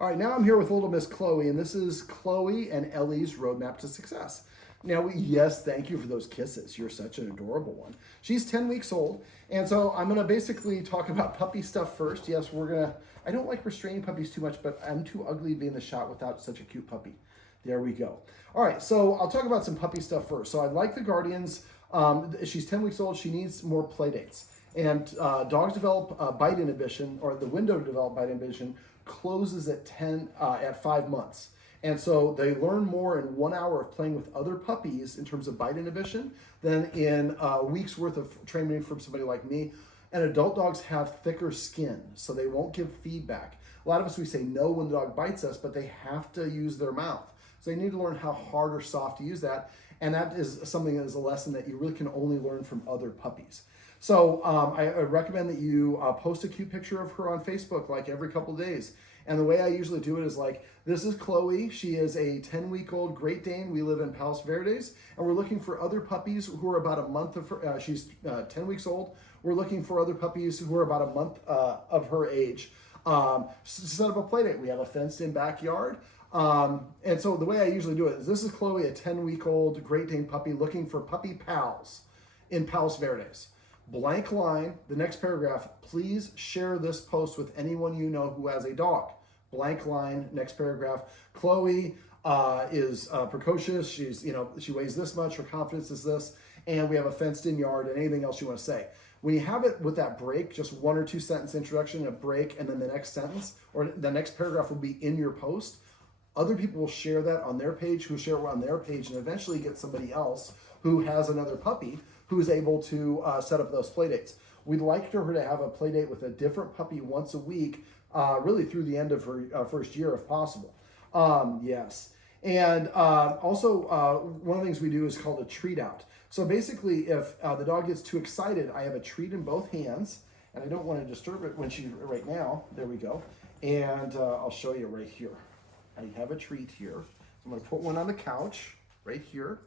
All right, now I'm here with little Miss Chloe, and this is Chloe and Ellie's roadmap to success. Now, yes, thank you for those kisses. You're such an adorable one. She's 10 weeks old, and so I'm gonna basically talk about puppy stuff first. Yes, I don't like restraining puppies too much, but I'm too ugly to be in the shot without such a cute puppy. There we go. All right, so I'll talk about some puppy stuff first. So I like the Guardians. She's 10 weeks old. She needs more play dates. And dogs develop bite inhibition, or the window to develop bite inhibition closes at 5 months. And so they learn more in 1 hour of playing with other puppies in terms of bite inhibition than in a week's worth of training from somebody like me. And adult dogs have thicker skin, so they won't give feedback. A lot of us, we say no when the dog bites us, but they have to use their mouth. So they need to learn how hard or soft to use that. And that is something that is a lesson that you really can only learn from other puppies. So I recommend that you post a cute picture of her on Facebook like every couple of days. And the way I usually do it is like, this is Chloe. She is a 10-week-old Great Dane. We live in Palos Verdes, and we're looking for other puppies who are about a month of her, she's 10 weeks old. We're looking for other puppies who are about a month of her age. Set up a play date. We have a fenced-in backyard. And so the way I usually do it is, this is Chloe, a 10-week-old Great Dane puppy looking for puppy pals in Palos Verdes. Blank line, the next paragraph, please share this post with anyone you know who has a dog. Blank line, next paragraph. Chloe is precocious. She weighs this much. Her confidence is this. And we have a fenced-in yard, and anything else you want to say. When you have it with that break, just 1 or 2 sentence introduction, a break, and then the next sentence, or the next paragraph will be in your post. Other people will share that on their page, who share it on their page, and eventually get somebody else who has another puppy who is able to set up those play dates. We'd like her to have a play date with a different puppy once a week, really through the end of her first year if possible. Yes. And also, one of the things we do is called a treat out. So basically, if the dog gets too excited, I have a treat in both hands, and I don't want to disturb it when she's right now. There we go. And I'll show you right here. I have a treat here. I'm going to put one on the couch right here.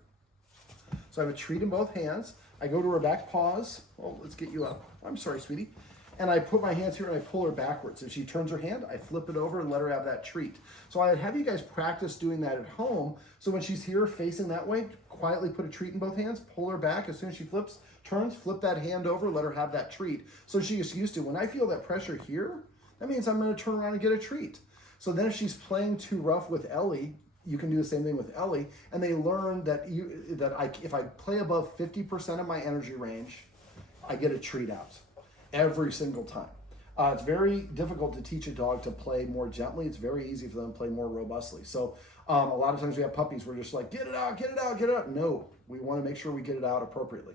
So I have a treat in both hands. I go to her back paws. Oh, let's get you up. I'm sorry, sweetie. And I put my hands here and I pull her backwards. If she turns her hand, I flip it over and let her have that treat. So I have you guys practice doing that at home. So when she's here facing that way, quietly put a treat in both hands, pull her back. As soon as she turns, flip that hand over, let her have that treat. So she gets used to it. When I feel that pressure here, that means I'm going to turn around and get a treat. So then if she's playing too rough with Ellie, you can do the same thing with Ellie, and they learn that if I play above 50% of my energy range, I get a treat out every single time. It's very difficult to teach a dog to play more gently. It's very easy for them to play more robustly. So a lot of times we have puppies, we're just like, get it out, get it out, get it out. No, we want to make sure we get it out appropriately.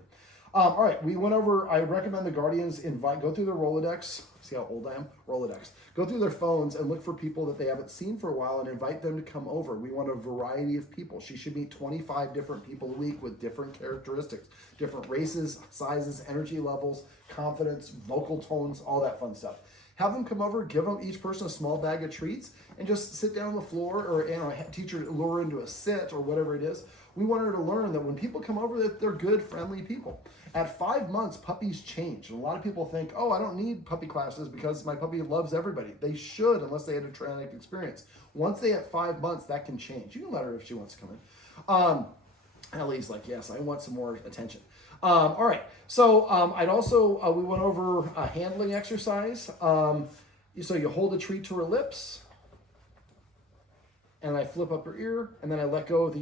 All right, we went over, I recommend the Guardians go through their Rolodex. See how old I am? Rolodex. Go through their phones and look for people that they haven't seen for a while and invite them to come over. We want a variety of people. She should meet 25 different people a week with different characteristics, different races, sizes, energy levels, confidence, vocal tones, all that fun stuff. Have them come over, give them each person a small bag of treats, and just sit down on the floor, or teach her to lure her into a sit or whatever it is. We want her to learn that when people come over, that they're good, friendly people. At 5 months, puppies change. And a lot of people think, oh, I don't need puppy classes because my puppy loves everybody. They should, unless they had a traumatic experience. Once they hit 5 months, that can change. You can let her if she wants to come in. Ellie's like, yes, I want some more attention. All right, so I'd also, we went over a handling exercise. So you hold a treat to her lips, and I flip up her ear, and then I let go of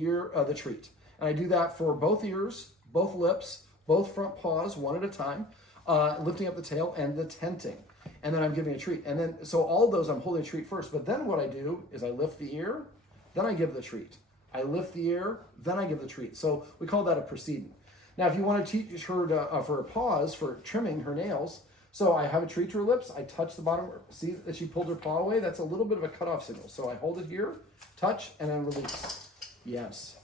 the treat. And I do that for both ears, both lips, both front paws, one at a time, lifting up the tail and the tenting. And then I'm giving a treat. And then, so all of those, I'm holding a treat first. But then what I do is I lift the ear, then I give the treat. I lift the ear, then I give the treat. So we call that a preceding. Now, if you want to teach her for her paws, for trimming her nails, so I have a treat to her lips, I touch the bottom, see that she pulled her paw away? That's a little bit of a cutoff signal. So I hold it here, touch, and then release. Yes,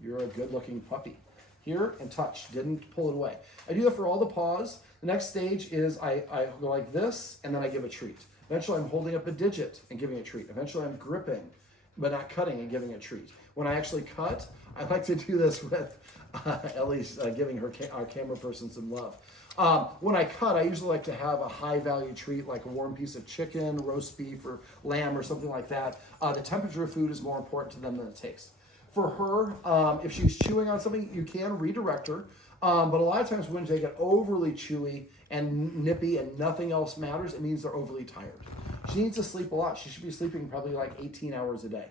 you're a good-looking puppy. Here and touch, didn't pull it away. I do that for all the paws. The next stage is I go like this, and then I give a treat. Eventually, I'm holding up a digit and giving a treat. Eventually, I'm gripping, but not cutting and giving a treat. When I actually cut, I like to do this with Ellie's giving our camera person some love. When I cut, I usually like to have a high value treat like a warm piece of chicken, roast beef, or lamb, or something like that. The temperature of food is more important to them than the taste. For her, if she's chewing on something, you can redirect her. But a lot of times when they get overly chewy and nippy and nothing else matters, it means they're overly tired. She needs to sleep a lot. She should be sleeping probably like 18 hours a day.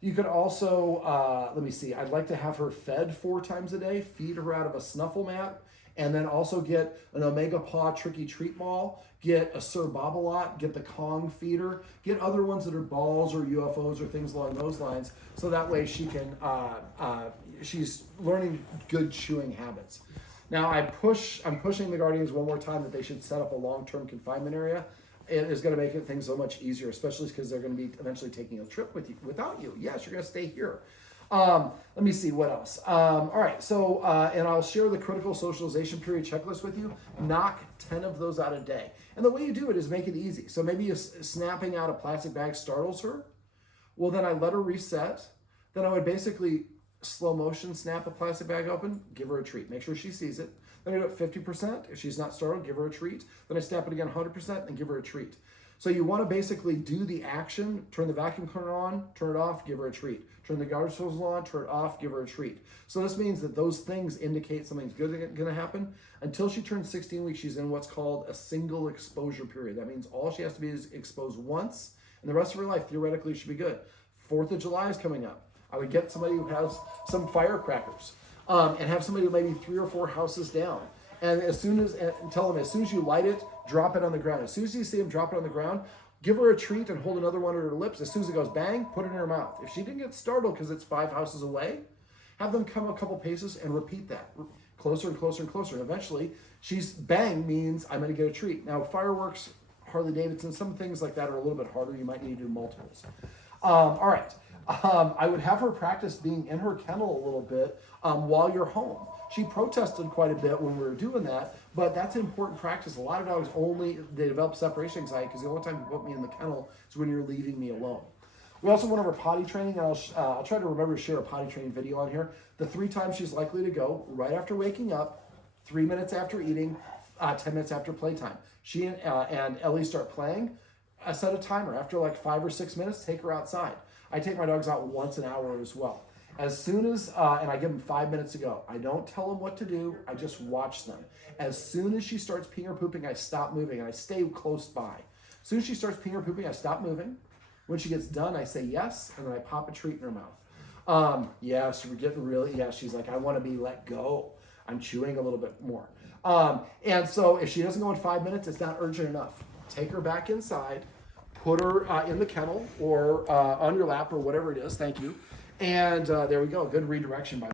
You could also, let me see, I'd like to have her fed 4 times a day, feed her out of a snuffle mat, and then also get an Omega Paw Tricky Treat Ball, get a Sir Bob-a-Lot, get the Kong feeder, get other ones that are balls or UFOs or things along those lines, so that way she can, she's learning good chewing habits. Now I'm pushing the Guardians one more time that they should set up a long-term confinement area. It is going to make things so much easier, especially because they're going to be eventually taking a trip with you without you. Yes, you're going to stay here. Let me see what else. All right, so and I'll share the critical socialization period checklist with you. Knock 10 of those out a day, and the way you do it is make it easy. So maybe snapping out a plastic bag startles her. Well, then I let her reset. Then I would basically slow motion snap a plastic bag open, give her a treat. Make sure she sees it. Then I do it 50%. If she's not startled, give her a treat. Then I snap it again 100% and give her a treat. So you want to basically do the action, turn the vacuum cleaner on, turn it off, give her a treat. Turn the garbage disposal on, turn it off, give her a treat. So this means that those things indicate something's good going to happen. Until she turns 16 weeks, she's in what's called a single exposure period. That means all she has to be is exposed once, and the rest of her life theoretically should be good. 4th of July is coming up. I would get somebody who has some firecrackers and have somebody maybe 3 or 4 houses down. And tell them as soon as you light it, drop it on the ground. As soon as you see them drop it on the ground, give her a treat and hold another one at her lips. As soon as it goes bang, put it in her mouth. If she didn't get startled because it's 5 houses away, have them come a couple paces and repeat that. Closer and closer and closer. And eventually, bang means I'm going to get a treat. Now, fireworks, Harley Davidson, some things like that are a little bit harder. You might need to do multiples. All right. I would have her practice being in her kennel a little bit while you're home. She protested quite a bit when we were doing that, but that's an important practice. A lot of dogs they develop separation anxiety because the only time you put me in the kennel is when you're leaving me alone. We also went over potty training, and I'll try to remember to share a potty training video on here. The 3 times she's likely to go: right after waking up, 3 minutes after eating, 10 minutes after playtime. She and Ellie start playing. I set a timer. After like 5 or 6 minutes, take her outside. I take my dogs out once an hour as well. As soon as, and I give them 5 minutes to go. I don't tell them what to do. I just watch them. As soon as she starts peeing or pooping, I stop moving and I stay close by. As soon as she starts peeing or pooping, I stop moving. When she gets done, I say yes, and then I pop a treat in her mouth. Yes, we're getting really, yeah, she's like, I want to be let go. I'm chewing a little bit more. And so if she doesn't go in 5 minutes, it's not urgent enough. Take her back inside, put her in the kennel or on your lap or whatever it is. Thank you. And there we go. Good redirection by